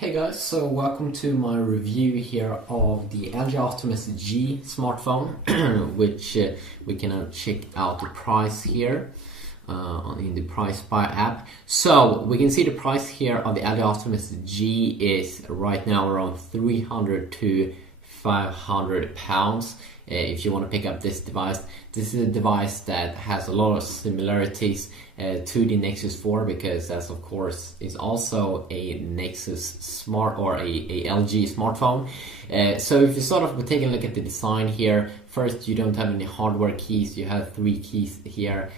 Hey guys, so welcome to my review here of the LG Optimus G smartphone, which we can now check out the price here in the Price Buy app. So we can see the price here of the LG Optimus G is right now around 300 to 500 pounds. If you want to pick up this device, this is a device that has a lot of similarities to the Nexus 4, because that's of course is also a Nexus Smart or a LG smartphone. So if you start off with taking a look at the design here, first you don't have any hardware keys. You have 3 keys here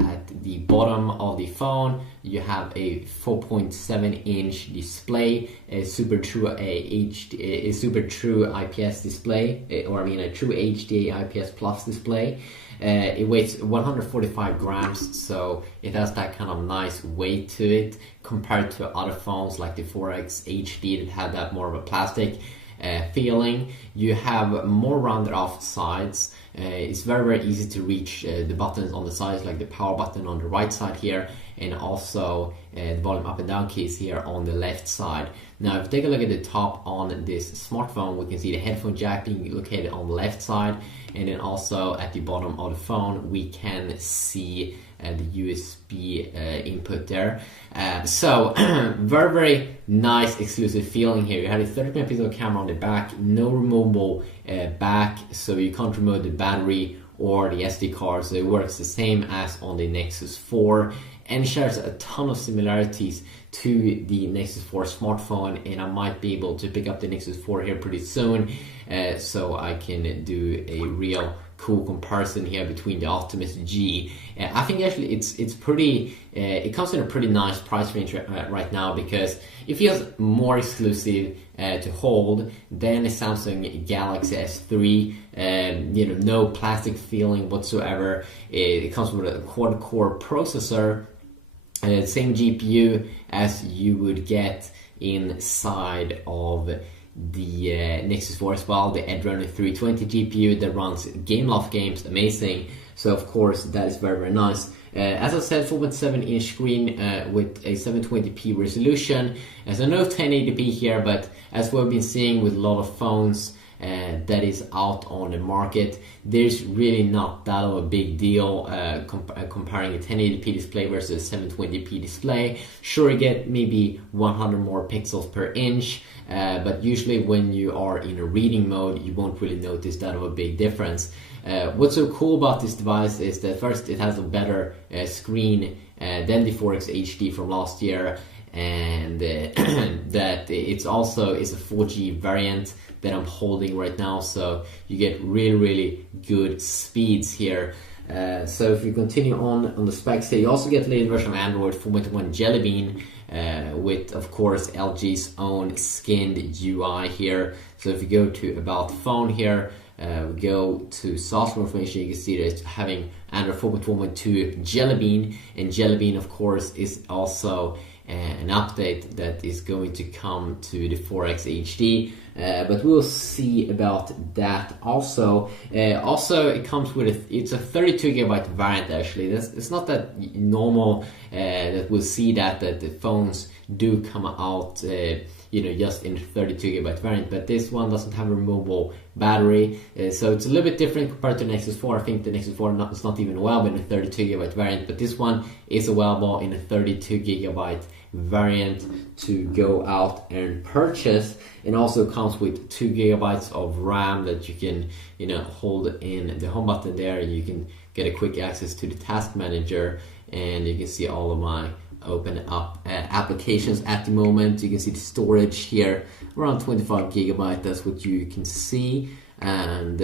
at the bottom of the phone. You have a 4.7-inch display, a super true IPS display, or I mean a true HD IPS Plus display. It weighs 145 grams, so it has that kind of nice weight to it compared to other phones like the 4X HD that had that more of a plastic feeling. You have more rounded off sides. It's very easy to reach the buttons on the sides, like the power button on the right side here, and also the volume up and down keys here on the left side. Now if you take a look at the top on this smartphone, we can see the headphone jack being located on the left side, and then also at the bottom of the phone we can see the USB input there. So very nice exclusive feeling here. You have a 30 megapixel camera on the back, no removable back, so you can't remove the battery or the SD card, so it works the same as on the Nexus 4 and shares a ton of similarities to the Nexus 4 smartphone. And I might be able to pick up the Nexus 4 here pretty soon, so I can do a real cool comparison here between the Optimus G. I think actually it's pretty, it comes in a pretty nice price range right now, because it feels more exclusive to hold than a Samsung Galaxy S3. You know, no plastic feeling whatsoever. It comes with a quad-core processor, same GPU as you would get inside of the Nexus 4 as well, the Adreno 320 GPU that runs Gameloft games amazing. So of course that is very nice. As I said, 4.7-inch screen with a 720p resolution. So no 1080p here, but as we've been seeing with a lot of phones that is out on the market, there's really not that of a big deal comparing a 1080p display versus a 720p display. Sure, you get maybe 100 more pixels per inch, but usually when you are in a reading mode you won't really notice that of a big difference. What's so cool about this device is that first it has a better screen than the 4X HD from last year, and that it's also is a 4G variant that I'm holding right now, so you get really good speeds here. So if you continue on the specs here, you also get the latest version of Android 4.1 Jelly Bean, with of course LG's own skinned UI here. So if you go to about the phone here, we go to software information, you can see that it's having Android 4.1.2 Jelly Bean, and Jelly Bean of course is also an update that is going to come to the 4X HD, but we'll see about that also. Also, it comes with it's a 32GB variant actually. It's not that normal that we'll see that the phones do come out you know, just in 32GB variant, but this one doesn't have a removable battery, so it's a little bit different compared to the Nexus 4. I think the Nexus 4 is not even available in a 32GB variant, but this one is available in a 32GB variant to go out and purchase, and also comes with 2GB of RAM that you can, you know, hold in the home button there. You can get a quick access to the task manager, and you can see all of my open up applications at the moment. You can see the storage here around 25GB. That's what you can see, and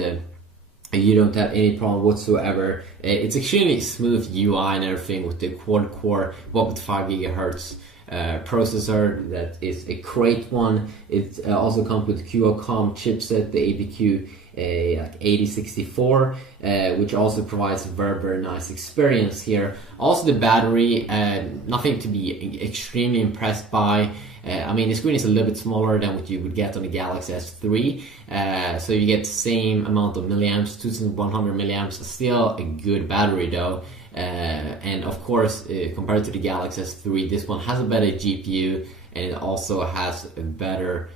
you don't have any problem whatsoever. It's extremely smooth UI and everything with the quad-core 1.5 GHz processor. That is a great one. It also comes with the Qualcomm chipset, the APQ 8064, which also provides a very nice experience here. Also the battery, nothing to be extremely impressed by. I mean, the screen is a little bit smaller than what you would get on the Galaxy S3, so you get the same amount of milliamps, 2100 milliamps, still a good battery though. And of course, compared to the Galaxy S3, this one has a better GPU and it also has a better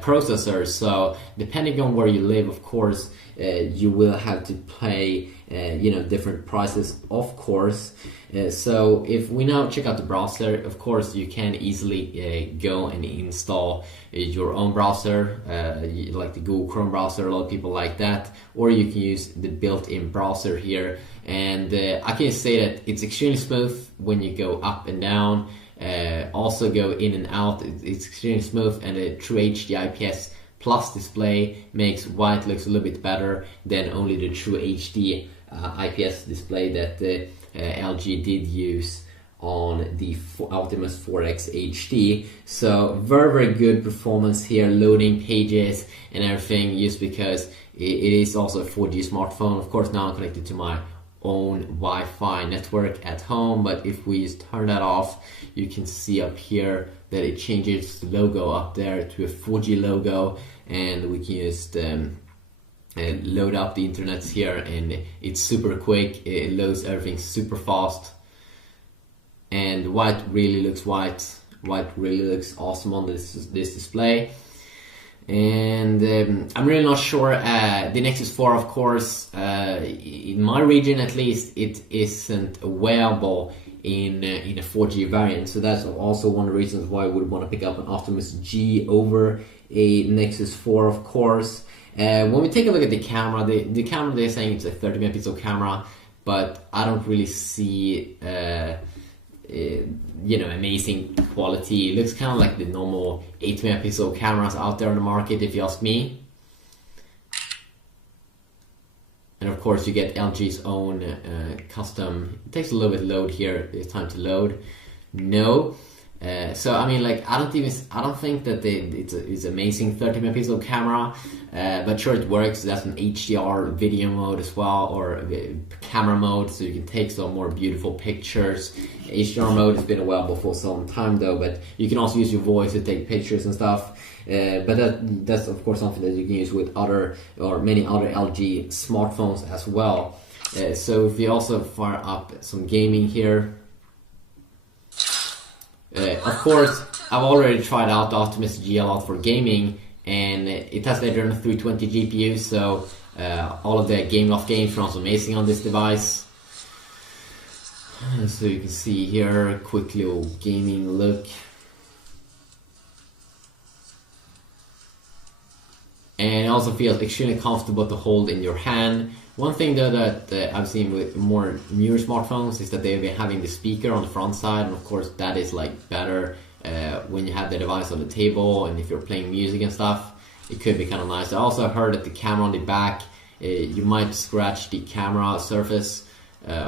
processor. So depending on where you live, of course, you will have to pay different prices, of course. So if we now check out the browser, of course you can easily go and install your own browser, like the Google Chrome browser. A lot of people like that, or you can use the built-in browser here, and I can say that it's extremely smooth when you go up and down. Also go in and out. It's extremely smooth, and a True HD IPS Plus display makes white looks a little bit better than only the True HD IPS display that LG did use on the Optimus 4X HD. So very good performance here, loading pages and everything, just because it is also a 4G smartphone. Of course, now I'm connected to my own Wi-Fi network at home, but if we just turn that off, you can see up here that it changes the logo up there to a 4G logo, and we can just load up the internet here, and it's super quick. It loads everything super fast, and white really looks awesome on this display. And I'm really not sure. The Nexus 4, of course, in my region at least, it isn't available in a 4G variant. So that's also one of the reasons why I would want to pick up an Optimus G over a Nexus 4, of course. When we take a look at the camera, the camera, they're saying it's a 30 megapixel camera, but I don't really see amazing quality. It looks kind of like the normal 8 megapixel cameras out there on the market, if you ask me. And of course you get LG's own custom. It takes a little bit load here. It's time to load. No. So I mean, like, I don't think that it's amazing 30 megapixel camera, but sure, it works. That's an HDR video mode as well, or camera mode, so you can take some more beautiful pictures. HDR mode has been available for some time though, but you can also use your voice to take pictures and stuff. But that's of course something that you can use with many other LG smartphones as well. So if you also fire up some gaming here. Of course, I've already tried out the Optimus G a lot for gaming, and it has the Adreno 320 GPU, so all of the Gameloft games runs amazing on this device. So you can see here a quick little gaming look. And it also feels extremely comfortable to hold in your hand. One thing though that I've seen with more newer smartphones is that they've been having the speaker on the front side, and of course that is like better when you have the device on the table, and if you're playing music and stuff, it could be kind of nice. I also heard that the camera on the back, you might scratch the camera surface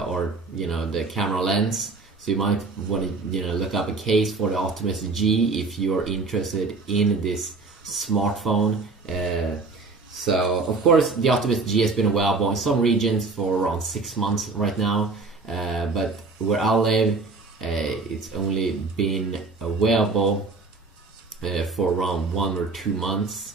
or the camera lens, so you might want to look up a case for the Optimus G if you're interested in this smartphone. So of course the Optimus G has been available in some regions for around 6 months right now, but where I live, it's only been available for around 1 or 2 months,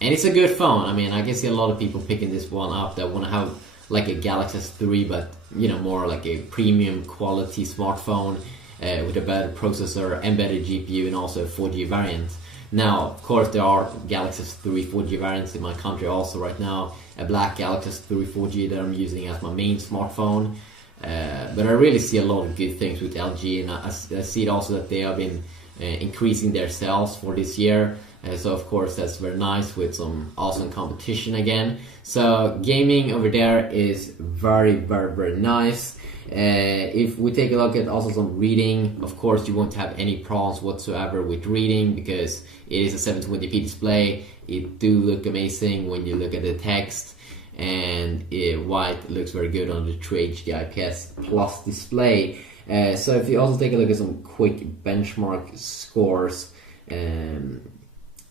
and it's a good phone. I mean, I can see a lot of people picking this one up that want to have like a Galaxy S3, but more like a premium quality smartphone with a better processor and better GPU, and also a 4G variant. Now, of course, there are Galaxy S3 4G variants in my country also right now. A black Galaxy S3 4G that I'm using as my main smartphone. But I really see a lot of good things with LG, and I see it also that they have been increasing their sales for this year. So of course that's very nice, with some awesome competition again. So gaming over there is very nice. If we take a look at also some reading, of course you won't have any problems whatsoever with reading, because it is a 720p display. It do look amazing when you look at the text, and white looks very good on the True HD IPS Plus display. So if you also take a look at some quick benchmark scores,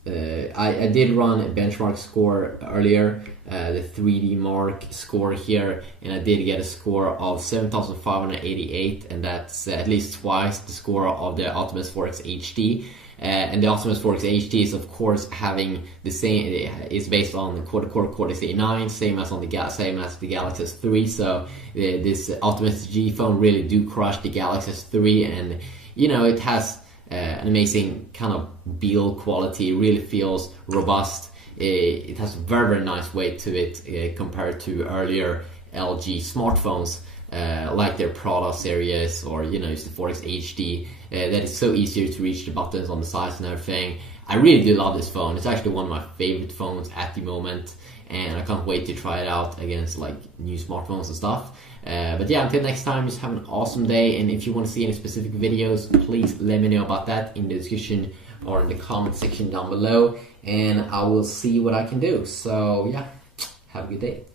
I did run a benchmark score earlier, the 3D Mark score here, and I did get a score of 7,588, and that's at least twice the score of the Optimus 4X HD. And the Optimus 4X HD is of course having the same, is based on the quad-core Cortex A9, same as the Galaxy S3. So this Optimus G phone really do crush the Galaxy S3, and it has an amazing kind of build quality. It really feels robust. It has a very nice weight to it compared to earlier LG smartphones, like their Prada series, or the 4X HD. That is so easier to reach the buttons on the sides and everything. I really do love this phone. It's actually one of my favorite phones at the moment, and I can't wait to try it out against like new smartphones and stuff. But yeah, until next time, just have an awesome day. And if you want to see any specific videos, please let me know about that in the description or in the comment section down below, and I will see what I can do. So yeah, have a good day.